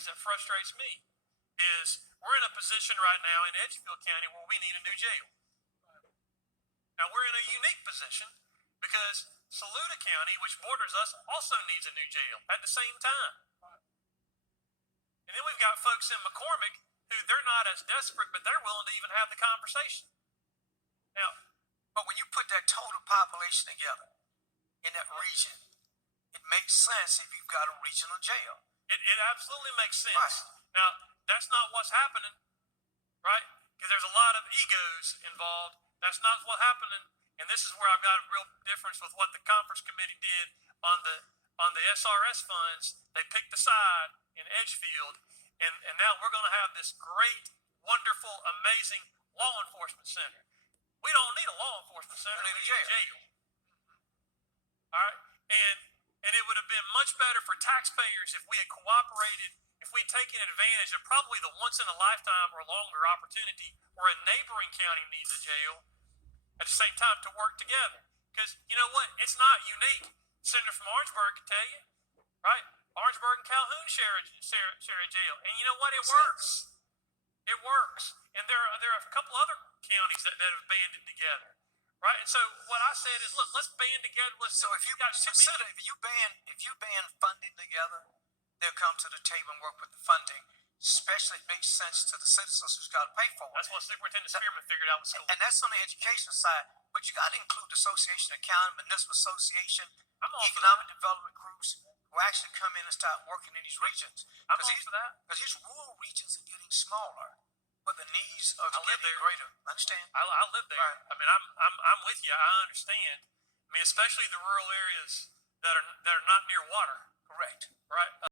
things that frustrates me is we're in a position right now in Edgefield County where we need a new jail. Now, we're in a unique position because Saluda County, which borders us, also needs a new jail at the same time. And then we've got folks in McCormick who they're not as desperate, but they're willing to even have the conversation. Now, But when you put that total population together in that region, it makes sense if you've got a regional jail. it absolutely makes sense. Right. Now, that's not what's happening, right? Because there's a lot of egos involved. That's not what's happening. And this is where I've got a real difference with what the conference committee did on the SRS funds. They picked a side in Edgefield, and now we're going to have this great, wonderful, amazing law enforcement center. We don't need a law enforcement center. We need a jail. All right? And it would have been much better for taxpayers if we had cooperated, if we'd taken advantage of probably the once-in-a-lifetime or longer opportunity where a neighboring county needs a jail at the same time to work together. Because you know what? It's not unique. Senator from Orangeburg can tell you, right? Orangeburg and Calhoun share a jail. And you know what? It works. It works. And there are a couple other counties that have banded together. Right, and so what I said is, look, let's band together with. So if you band funding together, they'll come to the table and work with the funding. Especially, it makes sense to the citizens who's got to pay for it. That's what Superintendent Spearman figured out with school. And that's on the education side, but you got to include the Association of County, Municipal Association, economic development groups who actually come in and start working in these regions. I'm all for that. Because these rural regions are getting smaller, but the needs are getting greater. Understand? I live there. Right. I mean, I'm with you. I understand. I mean, especially the rural areas that are not near water. Correct. Right.